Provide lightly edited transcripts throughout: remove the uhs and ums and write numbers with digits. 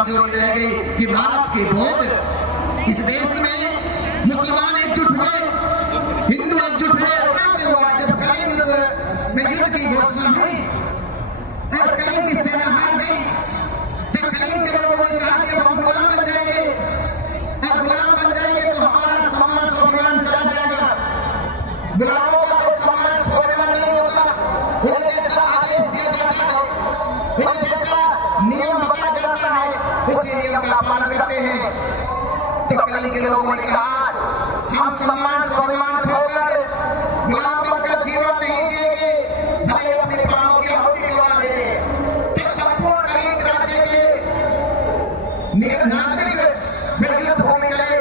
कमजोरी रह गई कि भारत के बहुत इस देश में मुसलमान एकजुट हुए, हिंदू एकजुट हुए। कैसे हुआ? जब कलिंग युद्ध में युद्ध की घोषणा हुई और कलिंग की सेना हार गई, जब कलिंग के लोगों ने कहा कि अब हम गुलाम बन जाएंगे और गुलाम बन जाएंगे तो हमारा सम्मान स्वाभिमान चला जाएगा, गुलामों का कोई सम्मान स्वाभिमान नहीं होता, उन्हें जैसा आदेश दिया जाता है, उन्हें जैसा नियम बताया जाता है, उसी नियम का पालन करते हैं। तो कलिंग के लोगों ने कहा हम सम्मान स्वाभिमान खोकर गुलाम बनकर जीवन नहीं जिएंगे, भले अपने प्राणों की आहुति क्यों ना दे दे। तो संपूर्ण कलिंग राज्य के नागरिक युद्ध भूमि चले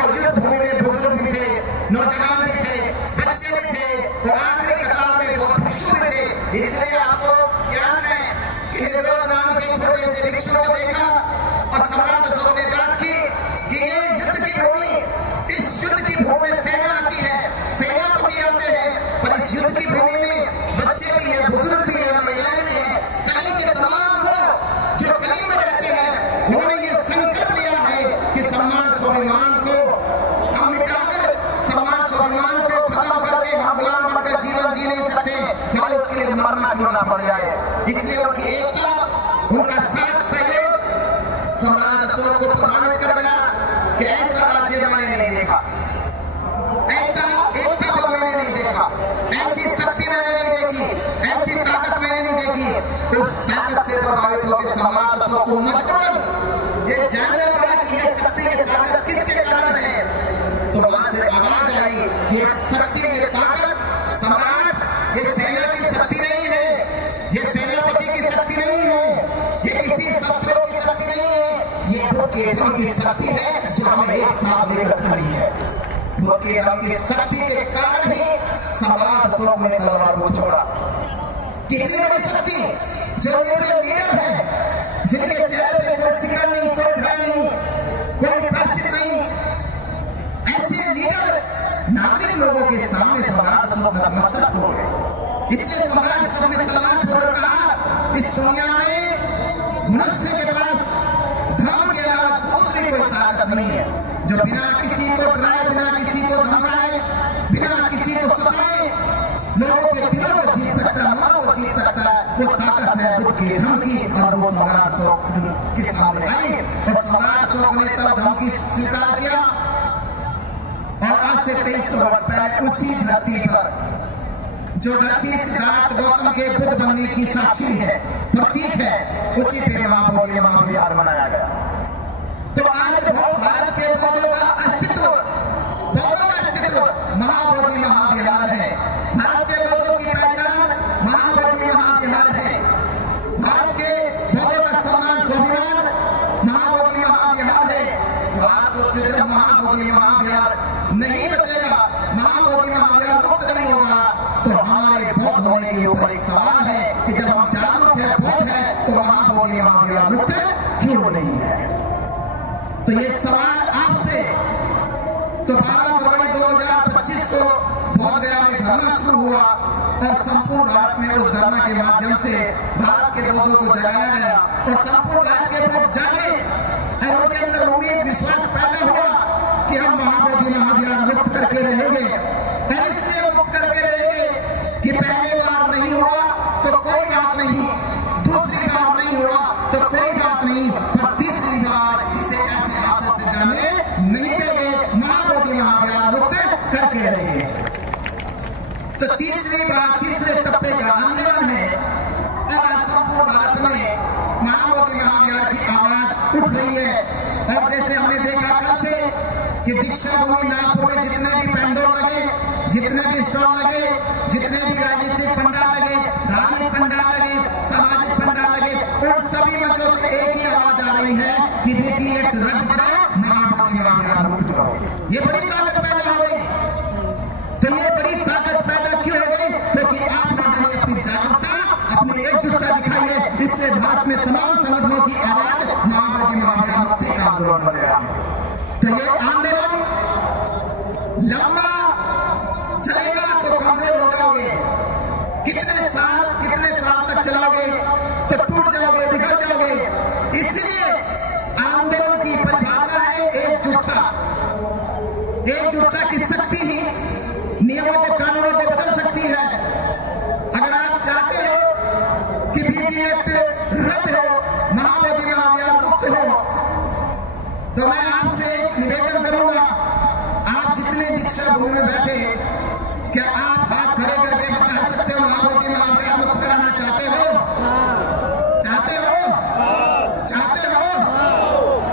और युद्ध भूमि में बुजुर्ग भी थे, नौजवान भी थे, बच्चे भी थे और आखिरी कतार में बहुत भिक्षु भी थे। इसलिए आपको याद है कि निर्विरोध नाम के छोटे से भिक्षु को देखा और सम्राट अशोक ने बात की कि ये युद्ध की भूमि, इस युद्ध की भूमि में सेना आती है, सेनापति आते हैं, पर इस युद्ध की भूमि में बच्चे भी हैं, बुजुर्ग भी हैं, महिलाएं भी हैं। कलिंग के तमाम लोग जो कलिंग में रहते हैं उन्होंने ये संकल्प लिया है कि सम्मान स्वाभिमान को हम मिटाकर, सम्मान स्वाभिमान को खत्म करके हम गुलाम बनकर जीवन जी नहीं सकते, भले उसके लिए मरना क्यों ना पड़ जाए। इसलिए उनकी एकता, उनका साथ सहयोग सम्राट अशोक को प्रभावित कर गया कि ऐसा राज्य मैंने नहीं देखा, ऐसा एकता बल मैंने नहीं देखा, ऐसी शक्ति मैंने नहीं देखी, ऐसी ताकत मैंने नहीं देखी। उस ताकत से प्रभावित होकर सम्राट अशोक को मजबूरन ये जानना पड़ा कि ये शक्ति, ये ताकत किसके कारण है। तो वहां से आवाज आई, ये शक्ति, ये ताकत सम्राट, ये सेना की शक्ति नहीं है, ये सेनापति की शक्ति नहीं है, ये किसी शस्त्रों की शक्ति नहीं है, ये बुद्ध के धर्म की शक्ति है जो हमें एक साथ लेकर खड़ी है। बुद्ध के धर्म की शक्ति के कारण ही सम्राट अशोक ने तलवार को छोड़ा। कितनी बड़ी शक्ति, जो निर्भय लीडर है, जिनके चेहरे पे कोई फिक्र नहीं, कोई भय नहीं, कोई प्रायश्चित नहीं, ऐसे लीडर नागरिक लोगों के सामने सम्राट अशोक नतमस्तक हो गए। इसलिए सम्राट अशोक ने तलवार छोड़ कहा, इस दुनिया में मनुष्य के पास धर्म के अलावा दूसरी कोई ताकत नहीं है जो बिना किसी को डराए, बिना किसी को धमकाए, बिना किसी को सताए लोगों के दिलों को जीत सकता है, मनों को जीत सकता है। वो ताकत है बुद्ध की धमकी, और वो सम्राट अशोक के सामने आई और सम्राट अशोक ने तब धमकी स्वीकार किया। और आज से 2300 वर्ष पहले उसी धरती पर, जो धरती सिद्धार्थ गौतम के बुद्ध बनने की साक्षी है, प्रतीक है, उसी पे महाबोधि महाविहार बनाया गया। तो आज भारत के बौद्धों का अस्तित्व, बौद्धों का अस्तित्व महाबोधि महाविहार है। भारत के बौद्धों की पहचान महाबोधि महाविहार है। भारत के बौद्धों का सम्मान स्वाभिमान महाबोधि महाविहार है। तो आप सोचिए, जब महाबोधि महाविहार नहीं बचेगा, महाबोधि महाविहार मुक्त नहीं होगा, तो हमारे बौद्ध होने के ऊपर एक सवाल है कि जब हम जागरूक है, बौद्ध है, तो महाबोधि महाविहार मुक्त क्यों नहीं है। तो ये सवाल आपसे, तो 12 फरवरी 2025 को बोध गया में धरना शुरू हुआ और संपूर्ण भारत में उस धरना के माध्यम से भारत के बौद्धों को जगाया गया और संपूर्ण भारत के बौद्ध जागे और उनके अंदर उम्मीद, विश्वास पैदा हुआ कि हम महाबोधि महाविहार मुक्त करके रहेंगे। और इसलिए मुक्त करके रहेंगे कि पहली बार नहीं हुआ तो कोई बात नहीं, दूसरी बार नहीं हुआ तो कोई बात नहीं, पर तीसरी बार इसे ऐसे हाथों से जाने नहीं देंगे, महाबोधि महाविहार मुक्त करके रहेंगे। तो तीसरी बार, तीसरे टप्पे का आंदोलन है और आज संपूर्ण भारत में महाबोधि महाविहार की आवाज उठ रही है। और जैसे हमने देखा कल से कि दीक्षा भूमि नागपुर में जितने भी पेंडोल लगे, जितने भी स्टॉल लगे, जितने भी राजनीतिक पंडाल लगे, धार्मिक पंडाल लगे, सामाजिक पंडाल लगे, उन सभी मंचों से एक ही आवाज आ रही है कि बेटी एक्ट रद्द करो, महाबोधि महाविहार मुक्त करो। ये बड़ी ताकत पैदा हो गई। तो ये बड़ी ताकत पैदा क्यों हो गई? क्योंकि आप लोगों ने अपनी जागरूकता, अपनी एकजुटता दिखाई है। इसलिए भारत में तमाम संगठनों की आवाज महाबोधि महाविहार मुक्ति का आंदोलन बनेगा। तो ये आंदोलन लंबा चलेगा तो कमजोर हो जाओगे। कितने साल तक चलाओगे तो टूट जाओगे, बिखर जाओगे। इसलिए भूमि में बैठे, क्या आप हाथ खड़े करके बता सकते हो महाबोधि महाविहार मुक्त कराना चाहते हो? चाहते हो? चाहते हो?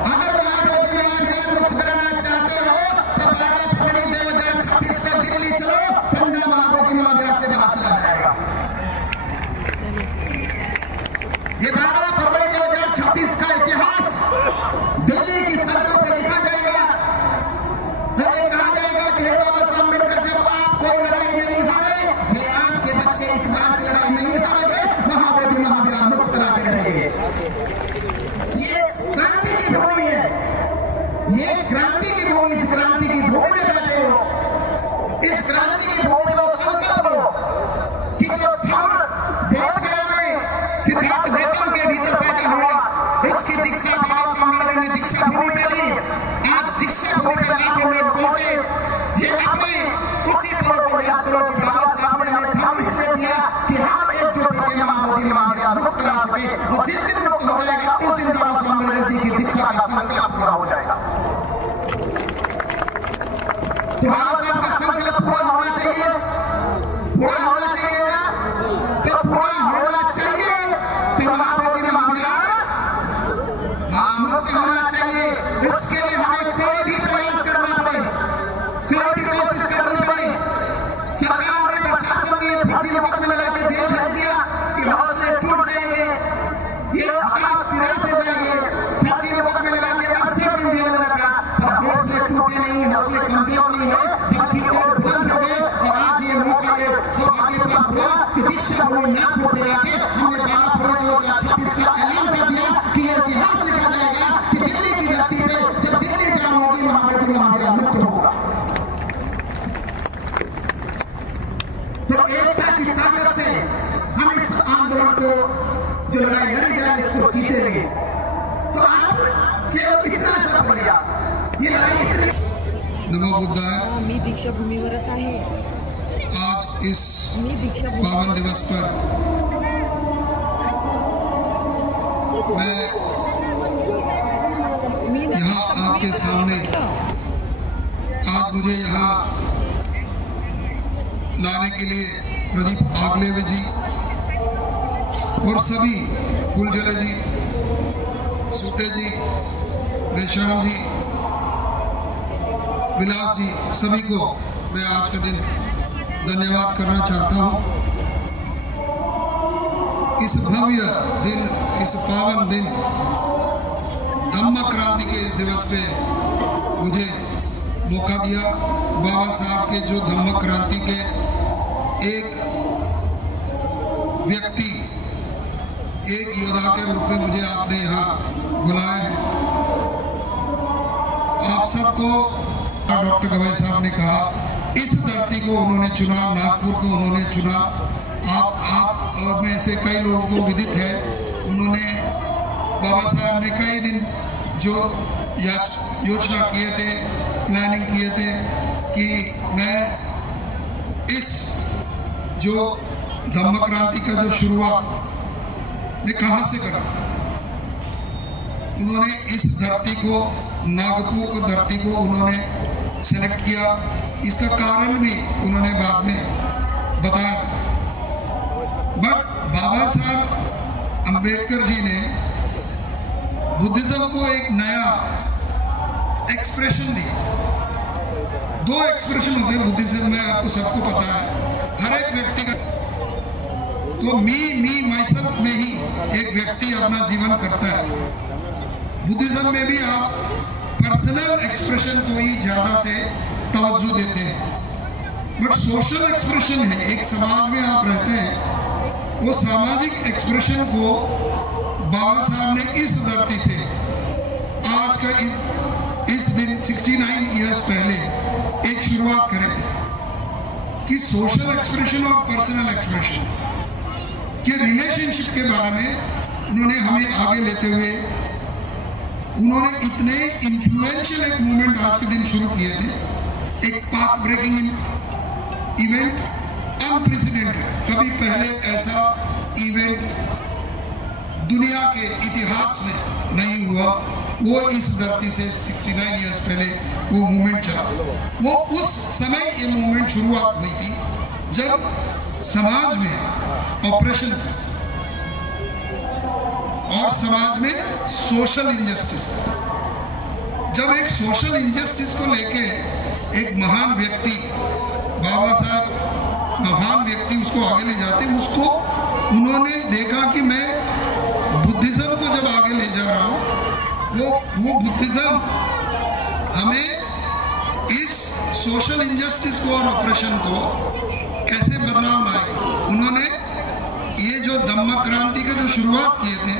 अगर महाबोधि महाविहार मुक्त कराना चाहते हो तो 12 फरवरी 2026 को दिल्ली चलो, पंडा महाबोधि महाविहार से बाहर चला जाएगा। ये 12 फरवरी 2026 का इतिहास दिल्ली की सड़कों पर लिखा जाएगा और ये कहा जाएगा कि बाबा साहब अम्बेडकर जब आप कोई लड़ाई नहीं हारे, ये आपके बच्चे इस बार की लड़ाई नहीं हारेंगे, महाबोधि महाविहार मुक्त करा के रहेंगे। ये क्रांति की भूमि है, ये क्रांति की भूमि, इस क्रांति की भूमि में बैठे हो, इस क्रांति की भूमि में संकल्प लो कि जो धर्म बोधगया में सिद्धार्थ गौतम के भीतर पैदा हुआ, इसकी दीक्षा बाबा साहब अम्बेडकर ने दीक्षा भूमि पे ली। आज दीक्षा भूमि पे लाखों लोग पहुंचे। ये अपने उसी पल को याद करो कि बाबा साहब ने हमें धर्म इसलिए दिया कि हम एकजुट होकर महाबोधि महाविहार मुक्त करा सके, और जिस दिन मुक्त हो जाएगा उस दिन बाबा साहब अम्बेडकर जी की दीक्षा का संकल्प पूरा हो जाएगा। तो बाबा साहब का संकल्प पूरा होना चाहिए, पूरा होना चाहिए ना, तो पूरा होना चाहिए तो महाबोधि महाविहार मुक्त होना चाहिए। इसके लिए हमें कोई भी प्रयास करना पड़े, कोई भी कोशिश करनी पड़े। सरकार ने, प्रशासन ने फर्जी मुकदमे लगा के जेल भेज दिया कि हौसले टूट जाएंगे, ये आकाश निराश हो जाएंगे। फर्जी मुकदमे लगा के अक्सर दिन जेल में रखा, पर हौसले टूटे नहीं, हौसले कमजोर नहीं है, बल्कि और बुलंद हो गए। और आज ये मौका, ये सौभाग्य प्राप्त हुआ कि दीक्षा भूमि नागपुर पे आके हमने 12 फरवरी 2026 का ऐलान कर दिया कि ये इतिहास लिखा जाएगा कि दिल्ली की धरती पे जब दिल्ली जाम होगी, महाबोधि महाविहार मुक्त होगा। तो एकता की ताकत से हम इस आंदोलन को, जो लड़ाई लड़ी जा रही है, इसको जीते रहेंगे। तो आप केवल इतना सा प्रयास, ये लड़ाई इतनी। नमो बुद्धाय। मी दीक्षा भूमीवरच आहे। आज इस पावन दिवस पर मैं यहाँ आपके सामने, आज मुझे यहाँ लाने के लिए प्रदीप आगलेवे जी और सभी, फूलझले जी, सूटे जी, देशराम जी, विलास जी, सभी को मैं आज का दिन धन्यवाद करना चाहता हूँ। इस भव्य दिन, इस पावन दिन, धम्म क्रांति के इस दिवस पे मुझे मौका दिया। बाबा साहब के जो धम्म क्रांति के एक व्यक्ति, एक योद्धा के रूप में मुझे आपने यहाँ बुलाया है। आप सबको, डॉक्टर गवाई साहब ने कहा, इस धरती को उन्होंने चुना, नागपुर को उन्होंने चुना। आप में से कई लोगों को विदित है, उन्होंने, बाबा साहब ने कई दिन जो योजना किए थे, प्लानिंग किए थे कि मैं इस जो धम्म क्रांति का जो शुरुआत मैं कहाँ से करा। उन्होंने इस धरती को, नागपुर को, धरती को उन्होंने सेलेक्ट किया। इसका कारण भी उन्होंने बाद में बताया। बट बाबा साहब अम्बेडकर जी ने बुद्धिज्म को एक नया एक्सप्रेशन दिया। 2 एक्सप्रेशन होते हैं बुद्धिज्म में, आपको सबको पता है। हर एक व्यक्ति का, तो मी माई सेल्फ में ही एक व्यक्ति अपना जीवन करता है। बुद्धिज्म में भी आप पर्सनल एक्सप्रेशन को ही ज्यादा से तवज्जो देते हैं। बट सोशल एक्सप्रेशन है, एक समाज में आप रहते हैं, वो सामाजिक एक्सप्रेशन को बाबा साहब ने इस धरती से, आज का इस दिन 69 इयर्स पहले एक शुरुआत करे थे कि सोशल एक्सप्रेशन और पर्सनल एक्सप्रेशन के रिलेशनशिप के बारे में उन्होंने हमें आगे लेते हुए, उन्होंने इतने इन्फ्लुएंशियल एक मूवमेंट आज के दिन शुरू किए थे, एक पाथ ब्रेकिंग इवेंट, अनप्रेसिडेंटेड, कभी पहले ऐसा इवेंट दुनिया के इतिहास में नहीं हुआ। वो इस धरती से 69 इयर्स पहले वो मूवमेंट चला। वो उस समय ये मूवमेंट शुरुआत हुई थी जब समाज में ऑपरेशन था और समाज में सोशल इंजस्टिस था। जब एक सोशल इंजस्टिस को लेके एक महान व्यक्ति, बाबा साहब महान व्यक्ति, उसको आगे ले जाते, उसको उन्होंने देखा कि मैं बुद्धिज्म को जब आगे ले जा रहा हूँ, वो बुद्धिज्म हमें इस सोशल इंजस्टिस को और ऑपरेशन को कैसे बदलाव लाएगा। उन्होंने ये जो धम्म क्रांति के जो शुरुआत किए थे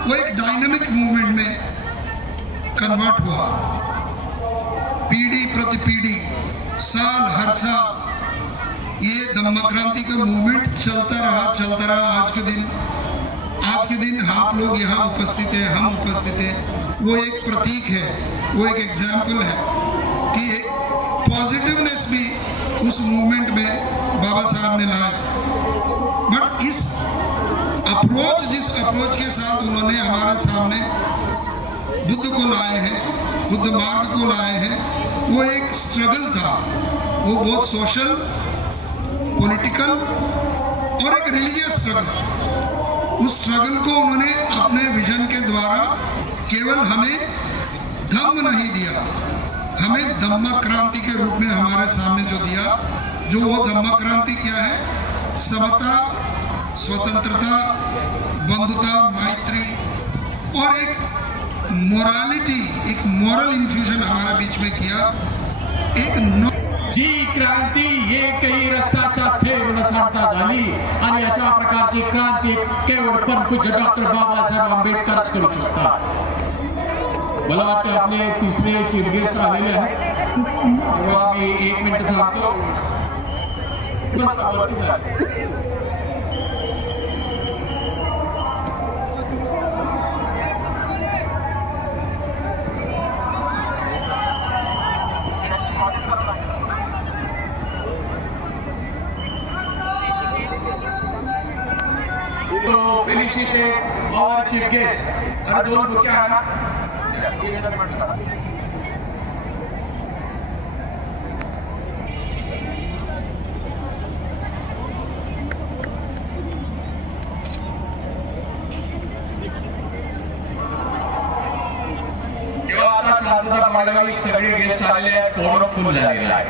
वो एक डायनामिक मूवमेंट में कन्वर्ट हुआ। पीढ़ी प्रति पीढ़ी, साल हर साल ये धम्म क्रांति का मूवमेंट चलता रहा। आज के दिन आप लोग यहाँ उपस्थित हैं, हम उपस्थित हैं, वो एक प्रतीक है, वो एक एग्जाम्पल है कि पॉजिटिवनेस भी उस मूवमेंट में बाबा साहब ने लाया। बट इस जिस अप्रोच के साथ उन्होंने हमारे सामने बुद्ध को लाए हैं, बुद्ध मार्ग को लाए हैं, वो एक स्ट्रगल था। वो बहुत सोशल, पॉलिटिकल और एक रिलीजियस स्ट्रगल था। उस स्ट्रगल को उन्होंने अपने विजन के द्वारा केवल हमें धम्म नहीं दिया, हमें धम्म क्रांति के रूप में हमारे सामने जो दिया, जो वो धम्म क्रांति क्या है? समता, स्वतंत्रता, बंधुता, मैत्री और एक मोरालिटी, एक मॉरल इन्फ्यूजन हमारे बीच में किया। जी क्रांती हे काही रक्ताच्या थेंब सांडता झाली आणि अशा प्रकारची क्रांती केवळ परमपूज्य डॉक्टर बाबासाहेब आंबेडकरच करू शकतात। मला वाटतं आपले तिसरे चीफ गेस्ट आलेले आहेत, आम्ही 1 मिनिट थांबतो। तो फेलिसिटेट और चीफ गेस्ट और 2 बुके आना। तेव्हा आता शांतता पाळावी, सगळे गेस्ट आलेले आहेत, कोरम फुल झालेला आहे।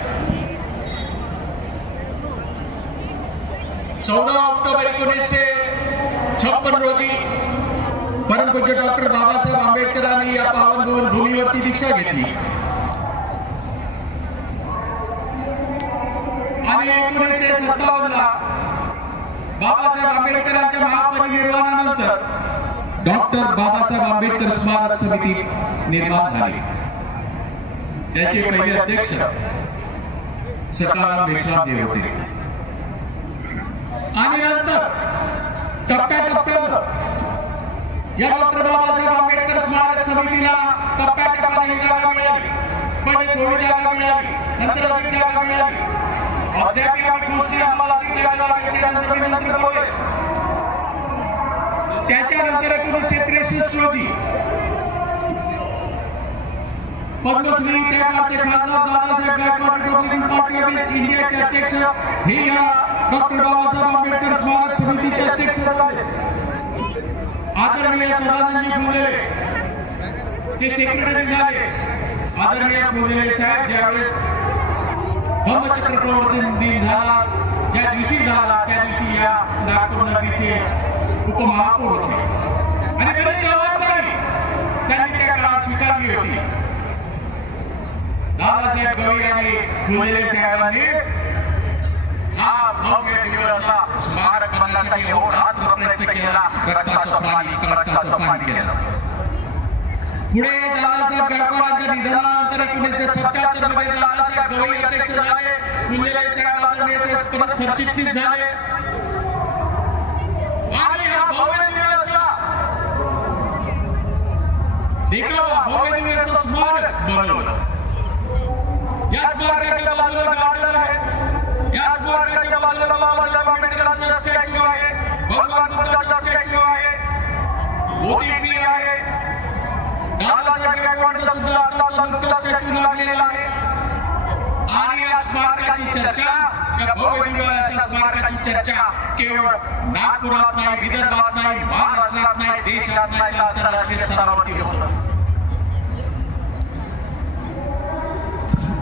14 ऑक्टोबर 1956 रोजी परमपूज्य डॉक्टर बाबासाहेब आंबेडकरांनी या पावन भूमीवरती दीक्षा घेतली आणि 1957 ला बाबासाहेब आंबेडकरांच्या महापरिनिर्वाणानंतर डॉक्टर बाबासाहेब आंबेडकर स्मारक समिती निर्माण झाली, ज्याचे पहिले अध्यक्ष सकाराम मेश्राम देव होते। आणि नंतर टप्प्याटप्प्यानं या डॉक्टर बाबासाहेब आंबेडकर स्मारक समितीला टप्प्याटप्प्याने जागा मिळाली। पहिले थोडी जागा मिळाली, नंतर अधिक जागा मिळाली, अद्याप आम्ही खुश नाही, आम्हाला अधिक जागा लागेल, त्यानंतर मी नंतर बोलेन। त्याच्यानंतर 1963 रोजी पद्मश्री त्या काळचे खासदार Dadasaheb Gaikwad Republican party of इंडियाचे अध्यक्ष हे या डॉक्टर बाबासाहेब आंबेडकर स्मारक समितीचे अध्यक्ष झाले। आदरणीय सदानंदजी फुलेले ते सेक्रेटरी झाले। आदरणीय फुलेले साहेब ज्यावेळेस धम्मचक्र प्रवर्तन दिन झाला, ज्या दिवशी झाला त्या दिवशी या नागपूर नगरीचे उपमहापौर होते आणि बरीच जबाबदारी त्यांनी त्या काळात स्वीकारली होती। दादासाहेब गवई आणि फुलेले साहेबांनी हा भव्य दिवस स्मारक करण्यासाठी अहोरात्र प्रयत्न केला, रक्ताचं पाणी केलं। पुढे दादासाहेब गायकवाडांच्या निधनानंतर 1977 मध्ये दादासाहेब गवई अध्यक्ष झाले, फुलेले साहेब आदरणीय ते परत सरचिटणीस झाले आणि हा भव्य दिवस देखावा, भव्य दिवस स्मारक बनवलं। या स्मारकाच्या बाजूला गार्डन आहे, या स्मारकाच्या बाजूला बाबासाहेब आंबेडकरांचा स्टॅच्यू आहे, भगवान बुद्धाचा स्टॅच्यू आहे, मोदी ट्री आहे, वाटतं सुद्धा आता नुकतंच स्टॅच्यू लागलेला आहे आणि या स्मारकाची चर्चा या भव्य दिव्य अशा स्मारकाची चर्चा केवळ नागपुरात नाही, विदर्भात नाही, महाराष्ट्रात नाही, देशात नाही, आंतरराष्ट्रीय स्तरावरती होतं.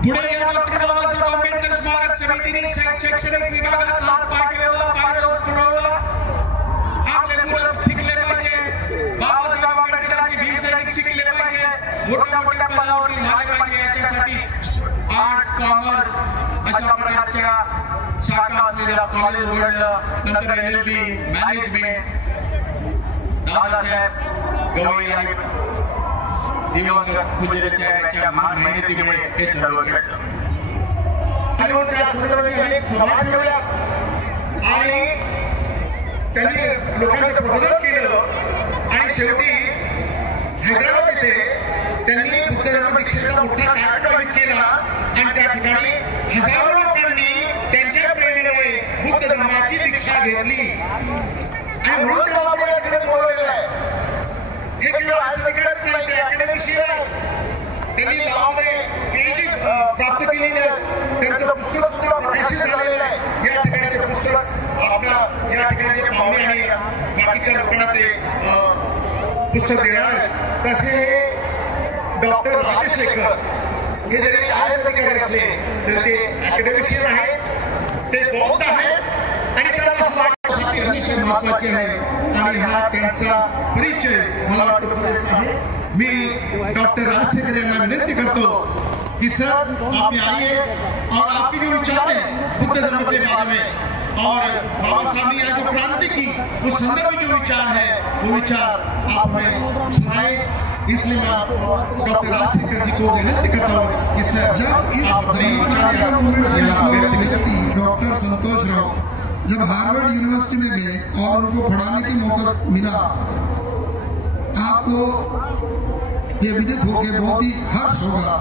पुढे या डॉक्टर बाबासाहेब आंबेडकर स्मारक समितीने शैक्षणिक विभागात हातपाय ठेवला, पायरोट पुरवला. आपले मुलं शिकले पाहिजे, बाबासाहेब आंबेडकरांचे भीमसैनिक शिकले पाहिजे, मोठ्या मोठ्या पदावरती झाले पाहिजे. याच्यासाठी आर्ट्स, कॉमर्स अशा प्रकारच्या शाखा असलेल्या कॉलेज उघडलं. नंतर LLB, मॅनेजमेंट, दादासाहेब गवई आणि दिवंगत फुलेरे साहेबांच्या महान मेहनतीमुळे हे सर्व घडलं. त्या संदर्भाने अनेक सभा ठेवल्या आणि त्यांनी लोकांचं प्रबोधन केलं आणि शेवटी हैदराबाद येथे त्यांनी बुद्ध धर्म दीक्षेचा मोठा कार्यक्रम आयोजित केला आणि त्या ठिकाणी हजारो लोकांनी त्यांच्या प्रेरणेने बुद्ध धर्माची दीक्षा घेतली आणि म्हणून त्यांना आपण या ठिकाणी बोलवलेलं आहे. हे केवळ असं अधिकारच नाही, ते अकॅडमिशियन आहे. त्यांनी लॉमध्ये PhD प्राप्त केलेली आहे. त्यांचं पुस्तक सुद्धा प्रकाशित झालेलं आहे. या ठिकाणी ते पुस्तक आपल्या या ठिकाणी जे पाहुणे आणि बाकीच्या लोकांना ते पुस्तक देणार आहे. तसे डॉक्टर राजेश लेकर हे जरी IAS अधिकारी असले तरी ते अकॅडमिशियन आहेत, ते बौद्ध आहेत आणि त्यांना समाजासाठी अतिशय महत्वाचे आहे आणि हा त्यांचा परिचय मला वाटतं पुरेसा आहे. मैं डॉक्टर राजशेखर यांना विनंती करतो कि सर आप आइए और आपके जो विचार है बुद्ध धर्म के बारे में और बाबा साहब ने यहाँ जो क्रांति की उस संदर्भ में जो विचार है वो विचार आप हमें सुनाए. इसलिए मैं डॉक्टर राजशेखर जी को विनंती करता हूँ कि सर जब इस मूवमेंट से व्यक्ति डॉक्टर संतोष राव जब हार्वर्ड यूनिवर्सिटी में गए और उनको पढ़ाने के मौका मिला, आपको ये विदित होकर बहुत ही हर्ष होगा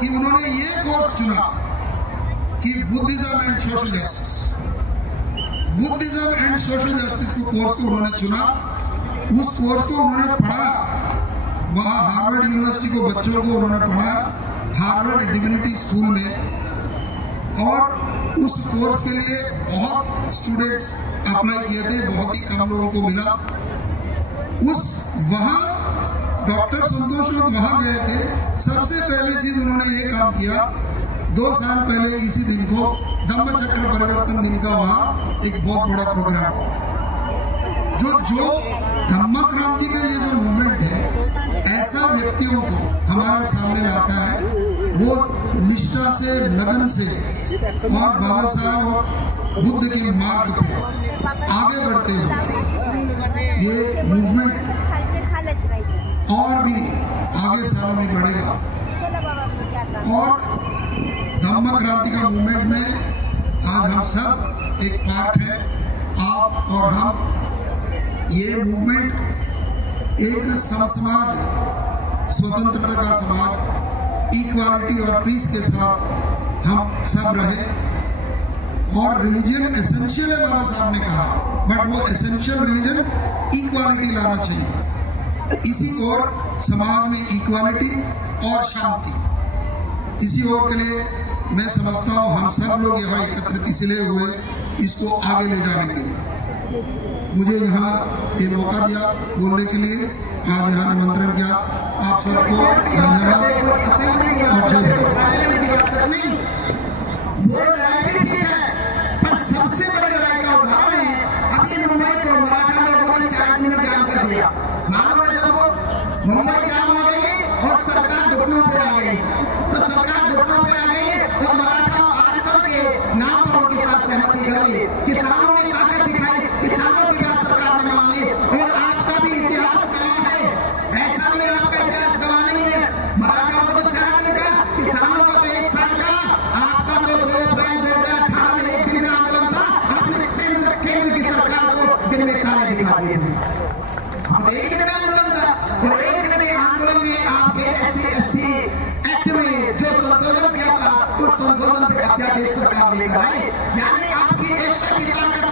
कि उन्होंने ये कोर्स चुना कि Buddhism and social justice. Buddhism and social justice को कोर्स को उन्होंने चुना. उस कोर्स को उन्होंने पढ़ा. वहाँ हार्वर्ड यूनिवर्सिटी को बच्चों को उन्होंने पढ़ाया हार्वर्ड डिग्निटी स्कूल में और उस कोर्स के लिए बहुत स्टूडेंट्स अप्लाई किए थे, बहुत ही कम लोगों को मिला. वहाँ डॉक्टर संतोष राउत वहाँ गए थे. सबसे पहले चीज उन्होंने ये काम किया, 2 साल पहले इसी दिन को धम्मचक्र परिवर्तन दिन का वहाँ एक बहुत बड़ा प्रोग्राम किया. जो धम्म क्रांति का ये जो मूवमेंट है, ऐसा व्यक्तियों को हमारा सामने लाता है. वो निष्ठा से, लगन से और बाबा साहब और बुद्ध के मार्ग पे आगे बढ़ते हुए ये मूवमेंट और भी आगे सालों में बढ़ेगा. और धम्म क्रांति का मूवमेंट में आज हम सब एक पार्ट है. आप और हम ये मूवमेंट एक समाज, स्वतंत्रता का समाज, इक्वालिटी और पीस के साथ हम सब रहे. और रिलीजन एसेंशियल है बाबा साहब ने कहा, बट वो एसेंशियल रिलीजन इक्वालिटी लाना चाहिए. इसी ओर समाज में इक्वालिटी और शांति, इसी ओर के लिए मैं समझता हूँ हम सब लोग यहाँ एकत्रित इसलिए हुए इसको आगे ले जाने के लिए. मुझे यहाँ ये मौका दिया बोलने के लिए, आज यहाँ निमंत्रण किया. आप सबको धन्यवाद और जय हिंद. वो लड़ाई भी ठीक है, पर सबसे बड़ी लड़ाई का उदाहरण है अभी मुंबई को मराठा लोगों ने 4 दिन में जाम कर दिया. मालूम है सबको, मुंबई जाम हो गई और सरकार घुटनों पे आ गई. तो सरकार घुटनों पे आ गई और मराठा आरक्षण के नाम पर उनके साथ सहमति कर ली. किसानों ने ताकत दिखाई, किसानों की बात सरकार ने मान ली. और आपका भी इतिहास गवाह है, ऐसा नहीं आपका इतिहास गवाह नहीं है. मराठा को तो 4 दिन का, किसानों को तो 1 साल का. आपका तो 2 अप्रैल 2018 में 1 दिन का आंदोलन था. आपने केंद्र की सरकार को दिन में ताले दिखा दिए थे. एक दिन का आंदोलन था और 1 दिन के आंदोलन में आपके SC/ST एक्ट में जो संशोधन किया था, उस संशोधन पे अध्यादेश सरकार लेकर आई. यानी आपकी एकता की ताकत,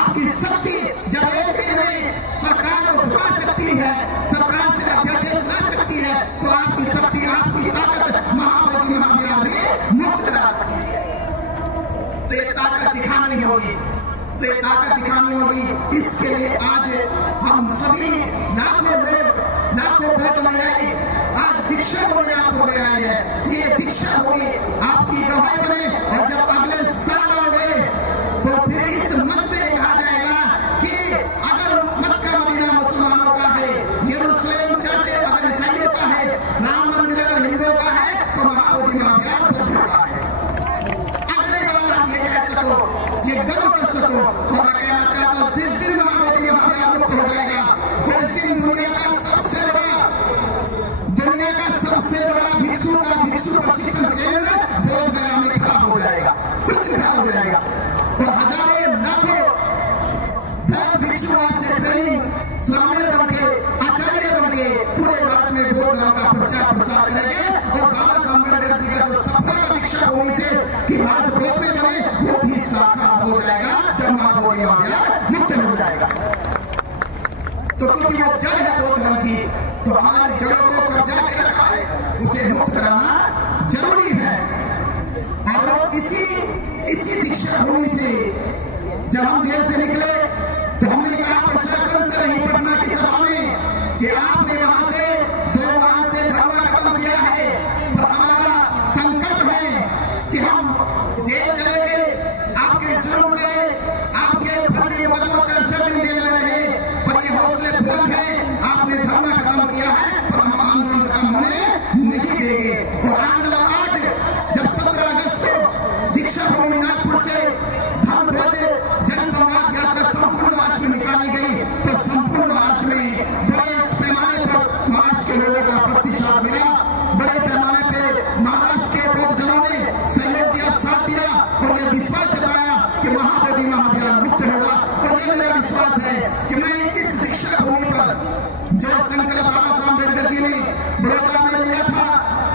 आपकी शक्ति जब 1 दिन में सरकार को झुका सकती है, सरकार से अध्यादेश ला सकती है, तो आपकी शक्ति ताकत दिखानी होगी। इसके लिए आज हम सभी लाखों लोग, लाखों बौद्ध अनुयायी आज दीक्षा भूमि नागपुर में आए हैं। ये दीक्षा भूमि आपकी गवाही बने और जब अगले साल आओगे तो फिर इस मत से कहा जाएगा कि अगर मक्का मदीना मुसलमानों का है, यरूशलेम चर्च अगर ईसाइयों का है, राम मंदिर अगर हिंदुओं का है, तो महाबोधि महाविहार बौद्धों का है। अगले बार आप ये कह सको, ये गर्व कर सको। तो मैं कहना चाहता हूँ जिस दिन महाबोधि महाविहार मुक्त हो जाएगा उस दिन दुनिया का सबसे बड़ा भिक्षु प्रशिक्षण केंद्र बोध गया में खड़ा हो जाएगा, उस दिन खड़ा हो जाएगा। और हजारों लाखों बौद्ध भिक्षु वहां से ट्रेनिंग श्रामेर बन के, आचार्य बन के पूरे भारत में बौद्ध धर्म का प्रचार प्रसार करेंगे। और बाबा साहब अम्बेडकर जी का जो सपना था दीक्षा भूमि से कि भारत बौद्ध में बने, वो भी साकार हो जाएगा जब महाबोधि महाविहार मुक्त हो जाएगा। तो क्योंकि वो जड़ है बौद्ध धर्म की, तो हमारी जड़ों को कब्जा के रखा है, उसे मुक्त कराना जरूरी है। और वो इसी दीक्षा भूमि से जब हम जेल से निकले तो हमने कहा प्रशासन से नहीं, पटना की सभा में, कि आपने वहां से धरना खत्म किया है, पर हमारा संकल्प है कि हम जेल चले गए आपके जुर्म से, आपके फर्जी मुकदमों से 68 दिन जेल में रहे, पर ये हौसले बुलंद है, आपने धरना खत्म किया है, पर हम आंदोलन खत्म होने नहीं देंगे। और आंदोलन आज जब 17 अगस्त को दीक्षा भूमि नागपुर से धर्म ध्वज जनसंवाद यात्रा संपूर्ण महाराष्ट्र में निकाली गई, तो संपूर्ण महाराष्ट्र में बड़े पैमाने पर महाराष्ट्र के लोगों का प्रतिशत मिला। बड़े पैमाने पे महाराष्ट्र के बौद्ध जनों ने सहयोग दिया, साथ दिया और ये विश्वास जताया कि महाबोधि महाविहार मुक्त होगा। और ये मेरा विश्वास है कि मैं इस दीक्षा भूमि पर जो संकल्प बाबा साहब अम्बेडकर जी ने बड़ौदा में लिया था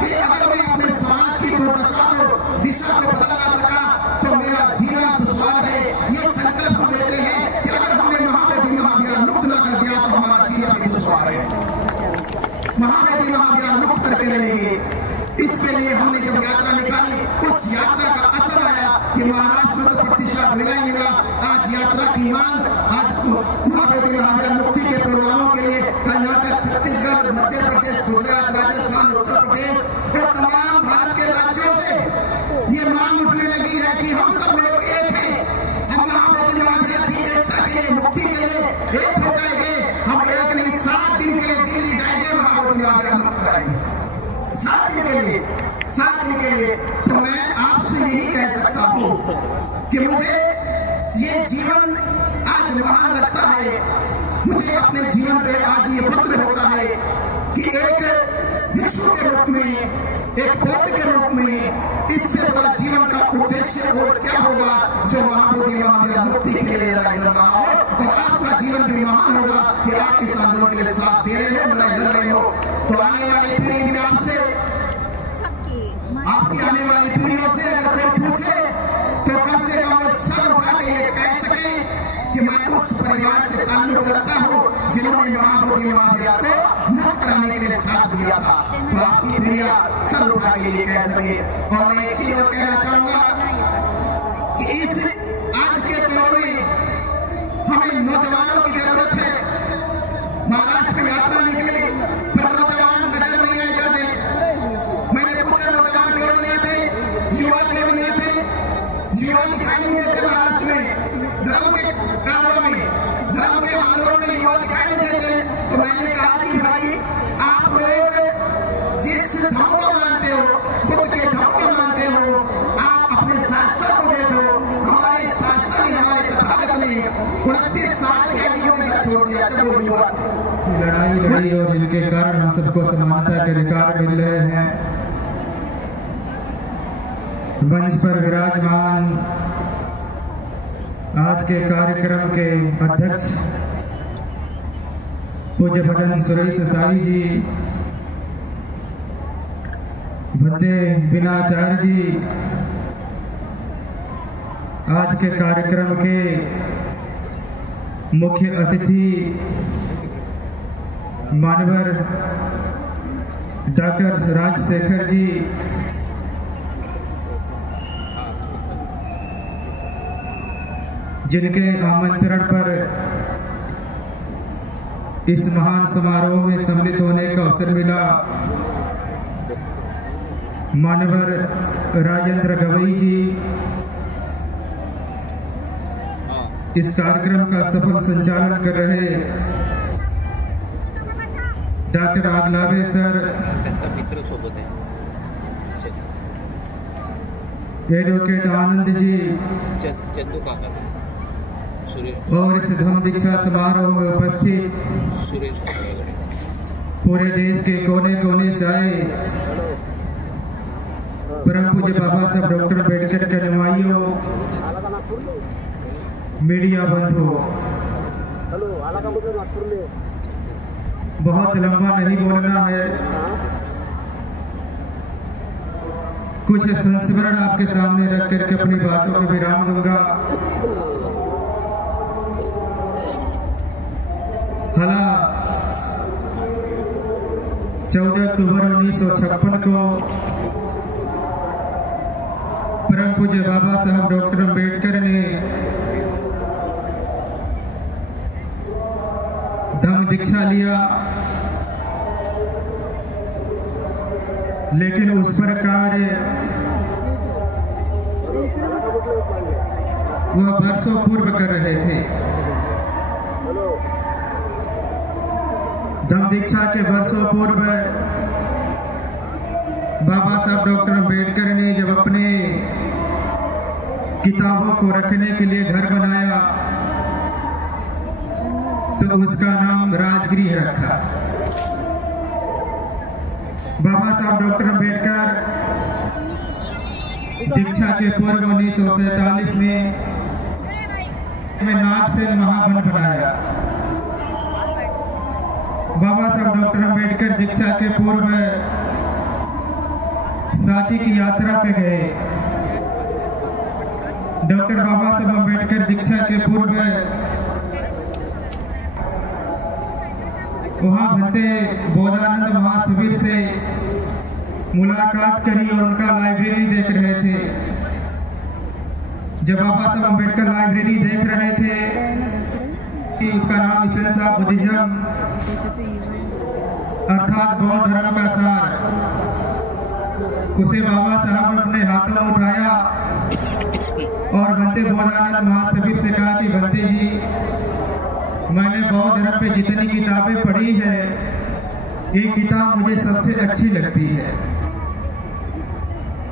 कि अगर मैं अपने समाज की दुर्दशा को, दिशा को बदल ना सका तो मेरा जीना दुश्वार है। ये संकल्प हम लेते हैं कि अगर हमने महाबोधि महाविहार मुक्त ना कर दिया तो हमारा जीना भी दुश्वार है। महाबोधि महाविहार मुक्त करके रहेंगे। इसके लिए हमने जब यात्रा निकाली, उस यात्रा का असर आया कि महाराष्ट्र में तो प्रतिशत मिला ही मिला। आज यात्रा की मांग, आज महाबोधि महाविहार मुक्ति के प्रोग्रामों के लिए कर्नाटक, छत्तीसगढ़, मध्य प्रदेश, गुजरात, राजस्थान, उत्तर प्रदेश और तमाम भारत के राज्यों से ये मांग उठने लगी है कि हम सब लोग एक हैं। हम महाबोधि महाविहार की एकता के लिए, मुक्ति के लिए एक हो जाएंगे। हम एक नहीं 7 दिन के लिए दिल्ली जाएंगे, महाबोधि महाविहार मुक्त कराएंगे। 7 दिन के लिए। तो मैं आपसे यही कह सकता हूँ कि मुझे ये जीवन आज महान लगता है। मुझे अपने जीवन पे आज ये फक्र होता है कि एक भिक्षु के रूप में, एक बौद्ध के रूप में इससे बड़ा जीवन का उद्देश्य और क्या होगा जो महाबोधि महाविहार मुक्ति के लिए लड़ाई लड़ रहा हो। और आपका जीवन भी महान होगा कि आप इस आंदोलन के लिए साथ दे रहे हो, लड़ाई लड़ रहे हो। तो आने वाली पीढ़ी भी आपसे, आपकी आने वाली पीढ़ियों से अगर कोई पूछे तो कम से कम वो सर उठा के ये कह सके कि मैं उस परिवार से ताल्लुक रखता हूँ जिन्होंने महाबोधि महाविहार को मुक्त कराने के लिए साथ दिया था। तो आपकी पीढ़ियां सर उठा के ये कह सके। और मैं एक चीज और कहना चाहूंगा कि इस आज के दौर में हमें नौजवानों की जरूरत है। महाराष्ट्र में यात्रा निकली पर नौजवान नजर नहीं आए जाते। मैंने पूछा नौजवान क्यों नहीं आते, युवा क्यों नहीं आते? युवा दिखाई नहीं देते महाराष्ट्र में। धर्म के कार्यों में, धर्म के आंदोलन में युवा दिखाई नहीं देते। तो मैंने कहा कि भाई आप लोग जिस धर्म को मानते हो, बुद्ध के धर्म को मानते हो, आप अपने शास्त्र को देखो। हमारे शास्त्र ने, हमारे तथागत ने 29 साल के आयु में घर छोड़ दिया जब वो युवा थे। लड़ाई लड़ी और इनके कारण हम सबको समानता के अधिकार मिल रहे हैं। मंच पर विराजमान आज के कार्यक्रम के अध्यक्ष पूज्य भजन सुरेश साई जी, भद्दे बिनाचार्य जी, आज के कार्यक्रम के मुख्य अतिथि मानवर डॉक्टर राजशेखर जी, जिनके आमंत्रण पर इस महान समारोह में सम्मिलित होने का अवसर मिला, मानवर राजेंद्र गवई जी, इस कार्यक्रम का सफल संचालन कर रहे doctor Aglave sir, advocate Anand ji और इस धम्म दीक्षा समारोह में उपस्थित पूरे देश के कोने कोने से आए परम पूज्य बाबा साहब डॉक्टर अम्बेडकर के अनुयायियों, मीडिया बंधुओं, बहुत लंबा नहीं बोलना है, कुछ संस्मरण आपके सामने रख करके अपनी बातों को विराम दूंगा। हालां 14 अक्टूबर 1956 को परम पूज्य बाबा साहब डॉक्टर अम्बेडकर ने धम्म दीक्षा लिया, लेकिन उस पर कार्य वह वर्षों पूर्व कर रहे थे। धम्म दीक्षा के वर्षों पूर्व बाबा साहब डॉक्टर अम्बेडकर ने जब अपने किताबों को रखने के लिए घर बनाया तो उसका नाम राजगृह रखा। बाबा साहब डॉक्टर अम्बेडकर दीक्षा के पूर्व 1947 में नागसेन महावन बनाया। बाबा साहब डॉक्टर अम्बेडकर दीक्षा के पूर्व सांची की यात्रा पे गए। डॉक्टर बाबा साहब अम्बेडकर दीक्षा के पूर्व वहां बनते बोधानंद महासवीर से मुलाकात करी और उनका लाइब्रेरी देख रहे थे। जब बाबा साहब अम्बेडकर लाइब्रेरी देख रहे थे कि उसका नाम इसेंस ऑफ बुद्धिज्म अर्थात बौद्ध धर्म का सार, उसे बाबा साहब ने अपने हाथों में उठाया और बनते बोधानंद महासवीर से कहा कि बनते जी, मैंने बौद्ध धर्म पे जितनी किताबें पढ़ी है, एक किताब मुझे सबसे अच्छी लगती है।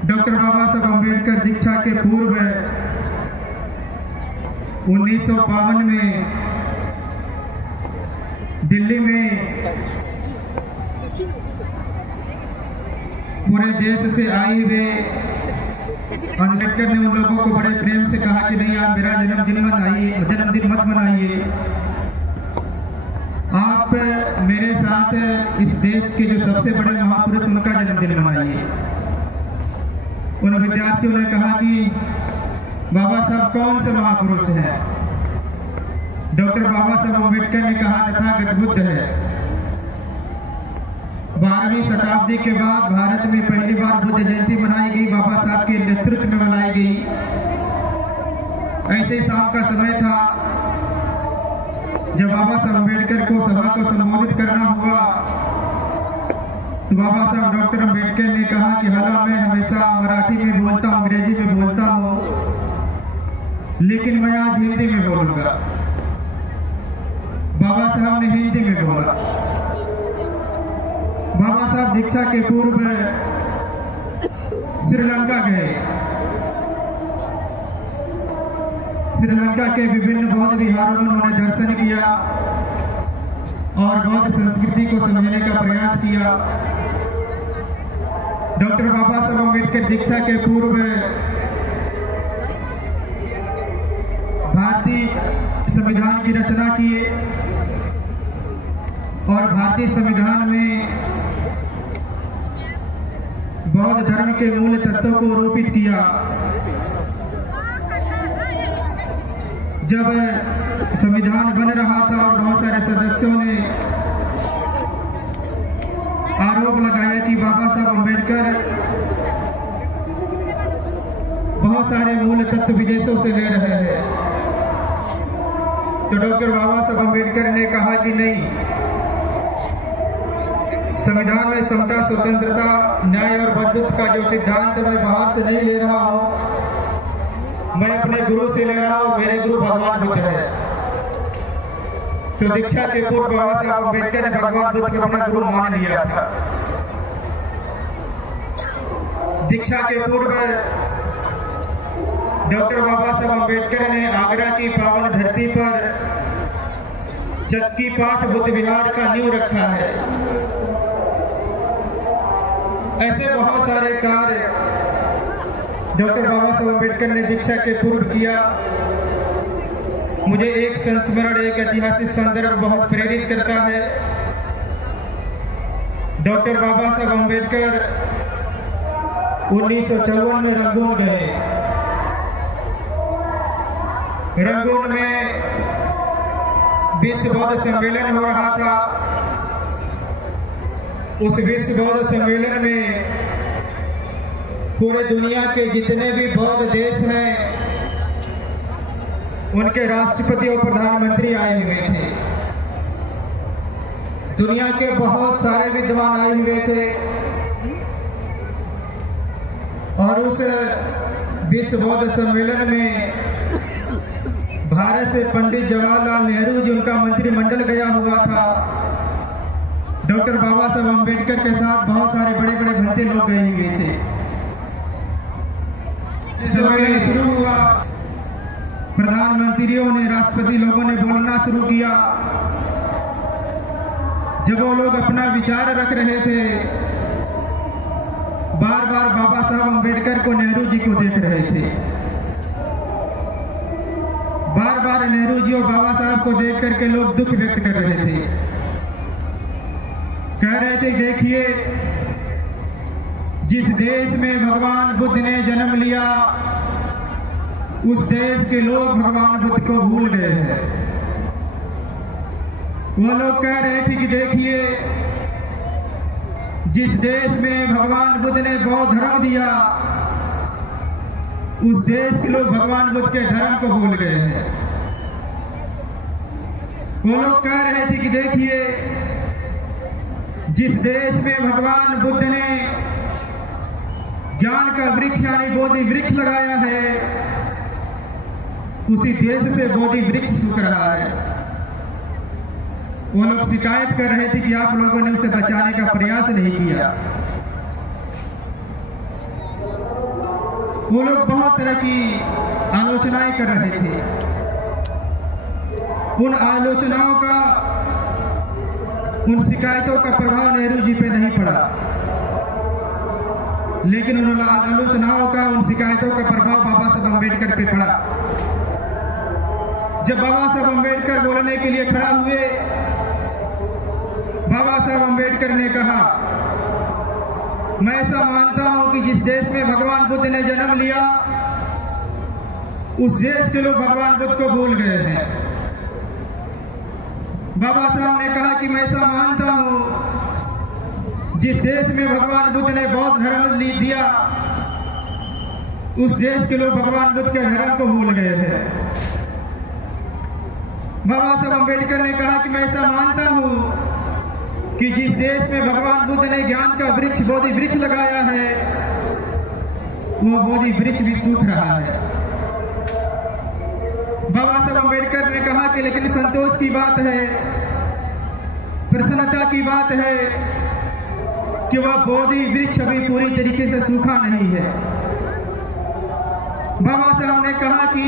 डॉक्टर बाबा साहब अम्बेडकर दीक्षा के पूर्व 1952 में दिल्ली में पूरे देश से आए हुए अम्बेडकर ने उन लोगों को बड़े प्रेम से कहा कि नहीं, आप मेरा जन्मदिन मत मनाइए, आप मेरे साथ इस देश के जो सबसे बड़े महापुरुष उनका जन्मदिन मनाइए। उन विद्यार्थियों ने कहा कि बाबा साहब कौन से महापुरुष हैं? डॉक्टर बाबा साहब अम्बेडकर ने कहा तथागत बुद्ध है। 12वीं शताब्दी के बाद भारत में पहली बार बुद्ध जयंती मनाई गई, बाबा साहब के नेतृत्व में मनाई गई। ऐसे ही शाम का समय था जब बाबा साहब अम्बेडकर को सभा को संबोधित करना हुआ, तो बाबा साहब डॉक्टर अम्बेडकर ने कहा कि हालांकि मैं हमेशा मराठी में बोलता हूँ, अंग्रेजी में बोलता हूँ, लेकिन मैं आज हिंदी में बोलूंगा। बाबा साहब ने हिंदी में बोला। बाबा साहब दीक्षा के पूर्व श्रीलंका गए। श्रीलंका के विभिन्न बौद्ध विहारों में उन्होंने दर्शन किया और बौद्ध संस्कृति को समझने का प्रयास किया। डॉक्टर बाबा साहब अम्बेडकर दीक्षा के पूर्व भारतीय संविधान की रचना किए और भारतीय संविधान में बौद्ध धर्म के मूल तत्वों को रोपित किया। जब संविधान बन रहा था और बहुत सारे सदस्यों ने आरोप लगाया कि बाबा साहब अम्बेडकर बहुत सारे मूल तत्व विदेशों से ले रहे हैं, तो डॉक्टर बाबा साहब अम्बेडकर ने कहा कि नहीं, संविधान में समता, स्वतंत्रता, न्याय और बंधुत्व का जो सिद्धांत मैं बाहर से नहीं ले रहा हूँ, मैं अपने गुरु से ले रहा हूँ। मेरे गुरु भगवान बुद्ध है। तो दीक्षा के पूर्व बाबा साहब अम्बेडकर ने भगवान बुद्ध को अपना गुरु मान लिया था। दीक्षा के पूर्व डॉक्टर बाबा साहब अम्बेडकर ने आगरा की पावन धरती पर चक्की पाठ बुद्ध विहार का नींव रखा है। ऐसे बहुत सारे कार्य डॉक्टर बाबा साहब अम्बेडकर ने दीक्षा के पूर्व किया। मुझे एक संस्मरण, एक ऐतिहासिक संदर्भ बहुत प्रेरित करता है। डॉक्टर बाबा साहब अम्बेडकर 1954 में रंगून गए। रंगून में विश्व बौद्ध सम्मेलन हो रहा था। उस विश्व बौद्ध सम्मेलन में पूरे दुनिया के जितने भी बौद्ध देश हैं, उनके राष्ट्रपति और प्रधानमंत्री आए हुए थे। दुनिया के बहुत सारे विद्वान आए हुए थे और उस विश्व बौद्ध सम्मेलन में भारत से पंडित जवाहरलाल नेहरू जी, उनका मंत्रिमंडल गया हुआ था। डॉक्टर बाबा साहब अम्बेडकर के साथ बहुत सारे बड़े बड़े भंते लोग गए हुए थे। सम्मेलन शुरू हुआ। प्रधानमंत्रियों ने, राष्ट्रपति लोगों ने बोलना शुरू किया। जब वो लोग अपना विचार रख रहे थे, बार बार बाबा साहब अम्बेडकर को, नेहरू जी को देख रहे थे। बार बार नेहरू जी और बाबा साहब को देख करके लोग दुख व्यक्त कर रहे थे। कह रहे थे, देखिए, जिस देश में भगवान बुद्ध ने जन्म लिया, उस देश के लोग भगवान बुद्ध को भूल गए हैं। वो लोग कह रहे थे कि देखिए, जिस देश में भगवान बुद्ध ने बौद्ध धर्म दिया, उस देश के लोग भगवान बुद्ध के धर्म को भूल गए हैं। वो लोग कह रहे थे कि देखिए, जिस देश में भगवान बुद्ध ने ज्ञान का वृक्ष यानी बोधि वृक्ष लगाया है, उसी देश से बोधि वृक्ष सूख रहा है। वो लोग शिकायत कर रहे थे कि आप लोगों ने उसे बचाने का प्रयास नहीं किया। वो लोग बहुत तरह की आलोचनाएं कर रहे थे। उन आलोचनाओं का, उन शिकायतों का प्रभाव नेहरू जी पे नहीं पड़ा, लेकिन उन आलोचनाओं का, उन शिकायतों का प्रभाव बाबा साहब अम्बेडकर पे पड़ा। जब बाबा साहब अम्बेडकर बोलने के लिए खड़ा हुए, बाबा साहब अम्बेडकर ने कहा, मैं ऐसा मानता हूं कि जिस देश में भगवान बुद्ध ने जन्म लिया, उस देश के लोग भगवान बुद्ध को भूल गए हैं। बाबा साहब ने कहा कि मैं ऐसा मानता हूं, जिस देश में भगवान बुद्ध ने बौद्ध धर्म दिया, उस देश के लोग भगवान बुद्ध के धर्म को भूल गए हैं। बाबा साहब अम्बेडकर ने कहा कि मैं ऐसा मानता हूं कि जिस देश में भगवान बुद्ध ने ज्ञान का वृक्ष, बोधि वृक्ष लगाया है, वो बोधि वृक्ष भी सूख रहा है। बाबा साहब अम्बेडकर ने कहा कि लेकिन संतोष की बात है, प्रसन्नता की बात है कि वह बोधि वृक्ष अभी पूरी तरीके से सूखा नहीं है। बाबा साहब ने कहा कि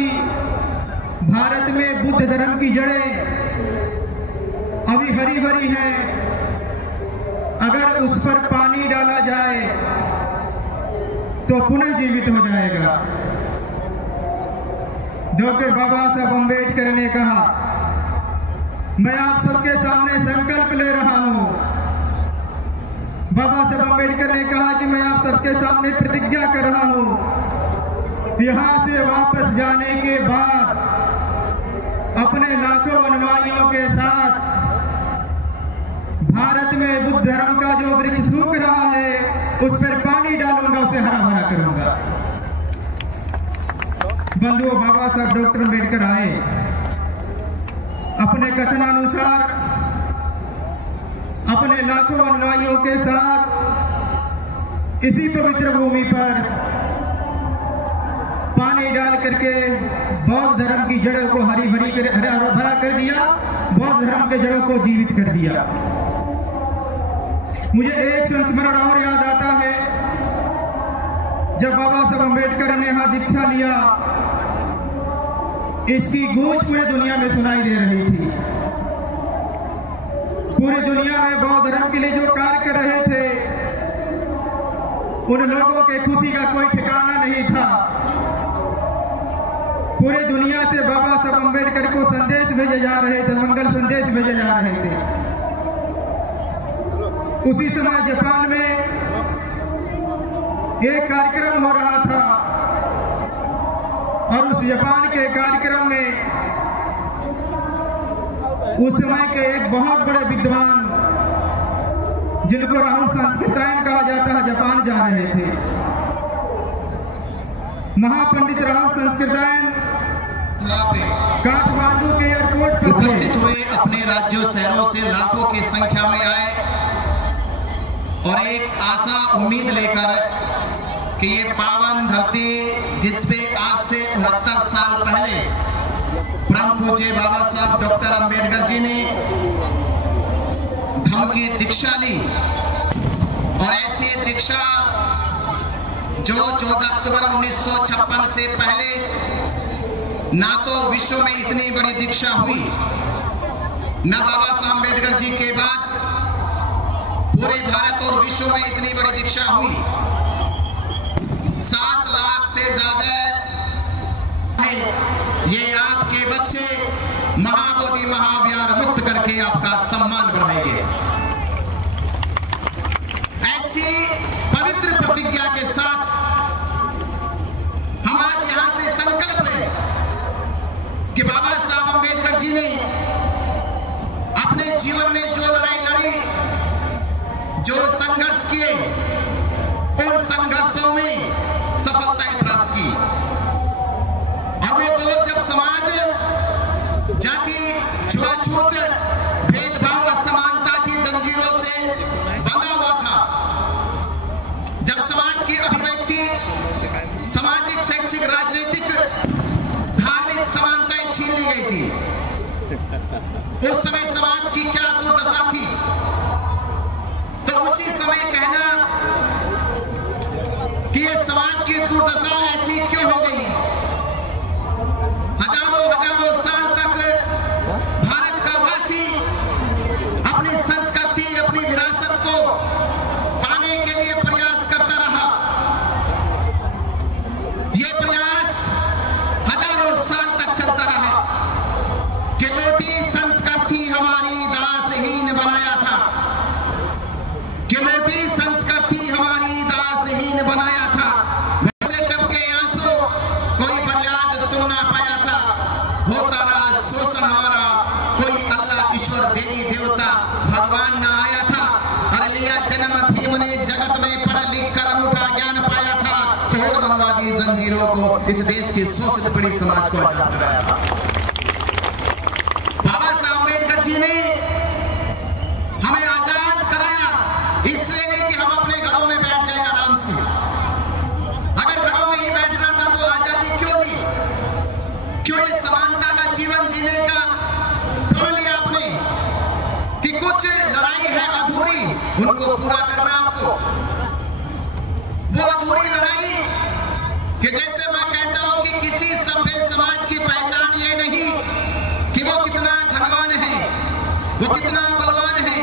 भारत में बुद्ध धर्म की जड़ें अभी हरी भरी हैं, अगर उस पर पानी डाला जाए तो पुनः जीवित हो जाएगा। डॉक्टर बाबा साहब अम्बेडकर ने कहा, मैं आप सबके सामने संकल्प ले रहा हूं। बाबा साहब अम्बेडकर ने कहा कि मैं आप सबके सामने प्रतिज्ञा कर रहा हूं, यहां से वापस जाने के बाद अपने लाखों अनुयायियों के साथ भारत में बुद्ध धर्म का जो वृक्ष सूख रहा है, उस पर पानी डालूंगा, उसे हरा भरा करूंगा। बंधुओं, बाबा साहब डॉक्टर अम्बेडकर आए, अपने कथनानुसार अपने लाखों अनुयायियों के साथ इसी पवित्र भूमि पर पानी डाल करके बौद्ध धर्म की जड़ों को हरी भरा कर दिया, बौद्ध धर्म के जड़ों को जीवित कर दिया। मुझे एक संस्मरण और याद आता है, जब बाबा साहब अम्बेडकर ने यहाँ दीक्षा लिया, इसकी गूंज पूरी दुनिया में सुनाई दे रही थी। पूरी दुनिया में बौद्ध धर्म के लिए जो कार्य कर रहे थे, उन लोगों के खुशी का कोई ठिकाना नहीं था। पूरी दुनिया से बाबा साहब अम्बेडकर को संदेश भेजे जा रहे थे, मंगल संदेश भेजे जा रहे थे। उसी समय जापान में एक कार्यक्रम हो रहा था और उस जापान के कार्यक्रम में उस समय के एक बहुत बड़े विद्वान, जिनको राहुल संस्कृतायन कहा जाता है, जापान जा रहे थे। महापंडित राहुल संस्कृतायन काठमांडू के एयरपोर्ट पर उपस्थित हुए, अपने राज्यों शहरों से लाखों की संख्या में आए और एक आशा उम्मीद लेकर कि ये पावन धरती जिसपे आज से 69 साल पहले परम पूज्य बाबा साहब डॉक्टर अंबेडकर जी ने धम्म की दीक्षा ली, और ऐसी दीक्षा जो 14 अक्टूबर 1956 से पहले ना तो विश्व में इतनी बड़ी दीक्षा हुई, न बाबा साहब अम्बेडकर जी के बाद पूरे भारत और विश्व में इतनी बड़ी दीक्षा हुई। 7 लाख से ज्यादा है। ये आपके बच्चे महाबोधि महाविहार मुक्त करके आपका सम्मान बढ़ाएंगे। ऐसी पवित्र प्रतिज्ञा के साथ हम आज यहां से संकल्प लें कि बाबा साहब अम्बेडकर जी ने अपने जीवन में जो लड़ाई लड़ी, जो संघर्ष किए, उन संघर्षों में सफलताएं प्राप्त की। और वो दौर जब समाज जाति, छुआछूत, भेदभाव, असमानता की जंजीरों से बंधा हुआ था, जब समाज की अभिव्यक्ति, सामाजिक, शैक्षिक, राजनीतिक, धार्मिक समानताएं छीन ली गई थी, उस समय समाज की क्या दुर्दशा थी। तो उसी समय कहना कि ये समाज की दुर्दशा ऐसी क्यों हो गई। हजारों साल तक भारत का वासी अपनी संस्कृति, अपनी विरासत को पाने के लिए प्रयास करता रहा। ये प्रयास हजारों साल तक चलता रहा कि लोटी संस्कृति हमारी दासहीन बनाया था, कि लोटी संस्कृति हमारी दासहीन बनाया था। वैसे टपके आंसू, कोई फरियाद सुन ना पाया था। होता रहा शोषण हमारा, कोई अल्लाह, ईश्वर, देवी देवता, भगवान ना आया था। और लिया जन्म भीम ने जगत में पढ़ लिख कर अनूठा ज्ञान पाया था। तोड़ मनवादी जंजीरों को इस देश के शोषित पीड़ित समाज को आजाद कराया था। बाबा साहब अम्बेडकर जी ने हमें आजाद कराया, इसलिए नहीं कि हम अपने घरों में बैठ जाए आराम से। अगर घरों में ही बैठना था तो आजादी क्यों दी? क्यों ये समानता का जीवन जीने का प्रण लिया आपने कि कुछ लड़ाई है अधूरी, उनको पूरा करना आपको। वो अधूरी लड़ाई कि जैसे मैं कहता हूं कि किसी सभ्य समाज की पहचान ये नहीं कि वो कितना धनवान है, वो कितना बलवान है,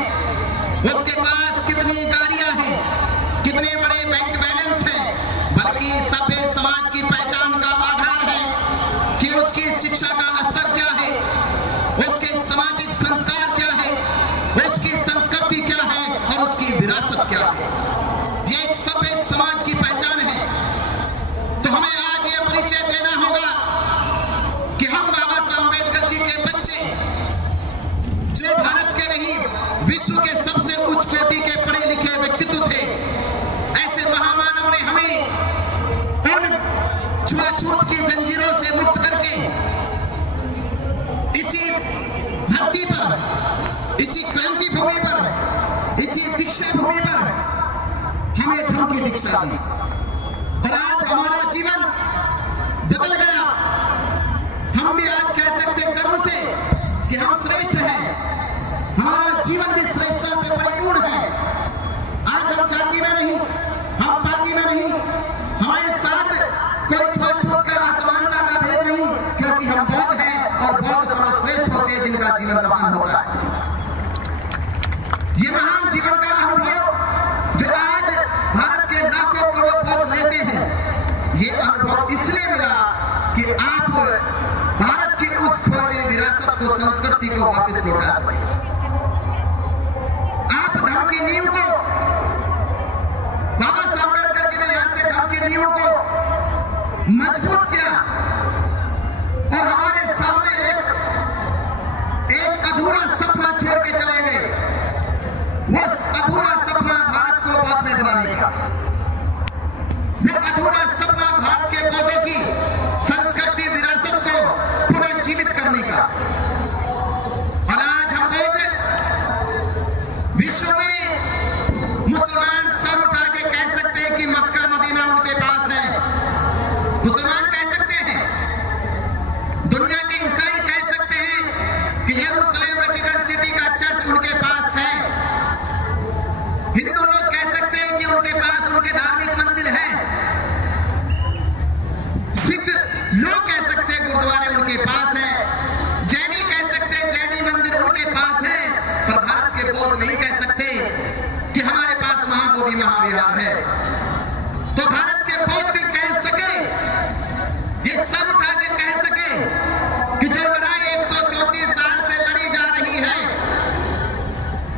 उसके पास कितनी गाड़ियां हैं, कितने बड़े बैंक बैलेंस हैं, बल्कि सभ्य समाज की पहचान का आधार है कि उसकी शिक्षा का स्तर क्या है, उसके सामाजिक संस्कार क्या है, उसकी संस्कृति क्या है और उसकी विरासत क्या है। ये एक सभ्य समाज की पहचान है। तो हमें आज ये परिचय देना होगा कि हम बाबा साहब अम्बेडकर जी के बच्चे, जो भारत के नहीं विश्व के सबसे उच्च कोटि के पढ़े लिखे व्यक्तित्व थे, ऐसे महामानव ने हमें उन छुआछूत की जंजीरों से मुक्त करके इसी हमें धर्म की दीक्षा दी और आज हमारा जीवन बदल गया। हम भी आज कह सकते हैं गर्व से कि हम श्रेष्ठ हैं, हमारा जीवन भी श्रेष्ठता से परिपूर्ण है। आज हम जाति में नहीं, हम पाति में नहीं, हमारे साथ कोई छूत का असमानता का भेद नहीं, क्योंकि हम बौद्ध हैं और बौद्ध सर्वश्रेष्ठ होते हैं जिनका जीवन महान होता है। ये महान जीवन का अनुभव जो आज भारत के लाखों करोड़ बौद्ध लेते हैं, ये अनुभव इसलिए मिला कि आप भारत की उस खोई विरासत को, संस्कृति को वापस लौटा सके। आप धर्म की नींव को, बाबा साहब अम्बेडकर जी ने यहां से धर्म की नींव को मजबूत किया और हमारे सामने एक अधूरा सपना छोड़ के चले गए। वो अधूरा सपना भारत को बाद में बनाने का, वो अधूरा सपना भारत के बौद्धों की संस्कृति विरासत को पुनः जीवित करने का। और आज हम लोग विश्व में मुसलमान सर उठा के कह सकते हैं कि मक्का मदीना उनके पास है, मुसलमान कह सकते हैं, दुनिया के ईसाई कह सकते हैं कि यरूशलेम वेटिकन सिटी का चर्च उनके पास है, हिंदू लोग कह सकते हैं कि उनके पास उनके धार्मिक मंदिर हैं, सिख लोग कह सकते हैं गुरुद्वारे उनके पास है, जैनी कह सकते हैं जैनी मंदिर उनके पास है, पर भारत के बौद्ध नहीं कह सकते कि हमारे पास महाबोधि महाविहार है। तो भारत के बौद्ध भी कह सके, ये सर उठा के कह सके कि जो लड़ाई 134 साल से लड़ी जा रही है,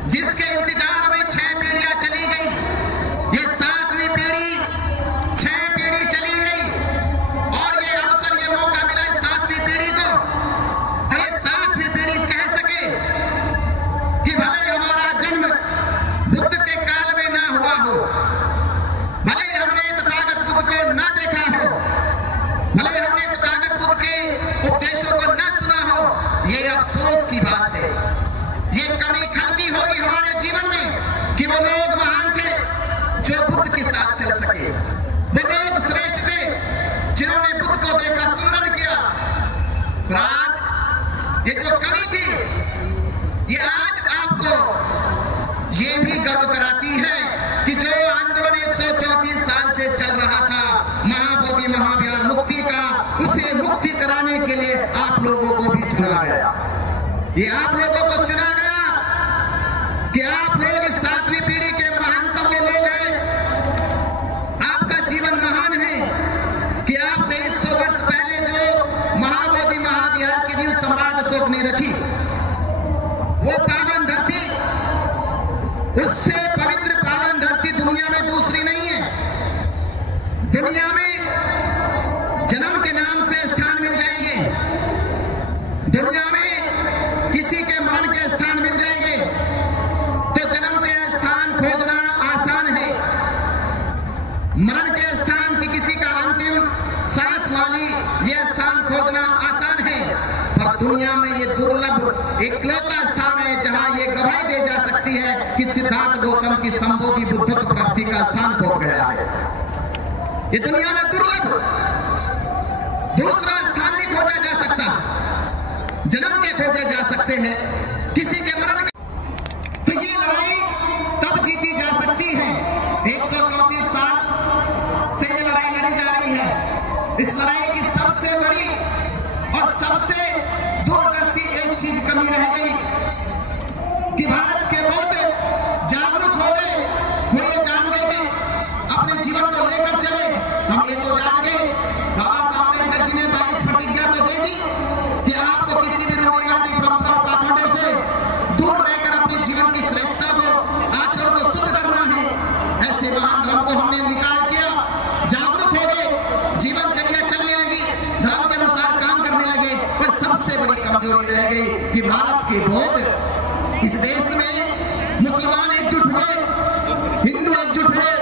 जिसके इंतजार में 6 पीढ़ियां चली गई, ये 7वीं पीढ़ी 6 पीढ़ी चली गई और ये अवसर, ये मौका मिला 7वीं पीढ़ी को, और ये 7वीं पीढ़ी कह सके कि भले हमारा जन्म बुद्ध के काल में ना हुआ हो, भले हमने तथागत बुद्ध को ना देखा हो, भले हमने तथागत बुद्ध के उपदेशों को ना सुना हो, ये अफसोस की बात है, ये कमी खलती होगी हमारे जीवन में कि वो लोग महान थे जो बुद्ध के साथ चल सके, वो लोग श्रेष्ठ थे जिन्होंने बुद्ध को देखा, स्मरण किया। पर आज ये जो कमी थी, ये आज आपको ये भी गर्व कराती है कि जो आंदोलन 134 साल से चल रहा था, महाबोधि महाविहार मुक्ति का, उसे मुक्ति कराने के लिए आप लोगों को भी चुना गया। ये आप लोगों को चुना गया कि आप लोग 7वीं पीढ़ी के महानतम लोग हैं, आपका जीवन महान है कि आप 2300 वर्ष पहले जो महाबोधि महाविहार की नींव सम्राट अशोक ने रखी, वो पावन धरती, उससे पवित्र पावन धरती दुनिया में दूसरी नहीं है। दुनिया में जन्म के नाम से स्थान मिल जाएंगे, दुनिया में किसी के मरण के स्थान मिल जाएंगे, तो जन्म के स्थान खोजना आसान है, मरण के स्थान की किसी का अंतिम सांस वाली यह स्थान खोजना आसान है, पर दुनिया में ये दुर्लभ एकलौता स्थान है जहां ये गवाही दे जा सकती है कि सिद्धार्थ गौतम की संबोधि बुद्धत्व प्राप्ति का स्थान पहुंच गया है। ये दुनिया में दुर्लभ दूसरा स्थान नहीं खोजा जा सकता, जन्म के खोजे जा सकते हैं, किसी के मरण के। तो ये लड़ाई तब जीती जा सकती है, 134 साल से ये लड़ाई लड़ी जा रही है। इस लड़ाई की सबसे बड़ी और सबसे दूरदर्शी एक चीज कमी रह गई कि भारत के बौद्ध जागरूक हो गए, वो ये जान गए कि अपने जीवन को लेकर चले। हम ये तो जान गए, बाबा साहब अम्बेडकर जी ने 22 प्रतिज्ञा तो दे दी कि आपको किसी भी रूढ़िवादी परंपरा और पाखंडों से दूर रहकर अपने जीवन की श्रेष्ठता को, आचरण को शुद्ध करना है। ऐसे महान धर्म को हमने अंगीकार किया, जागरूक हो गए, जीवनचर्या चलने लगी, धर्म के अनुसार काम करने लगे। पर सबसे बड़ी कमजोरी रह गई कि भारत के बौद्ध इस देश में मुसलमान एकजुट हुए, हिंदू एकजुट हुए।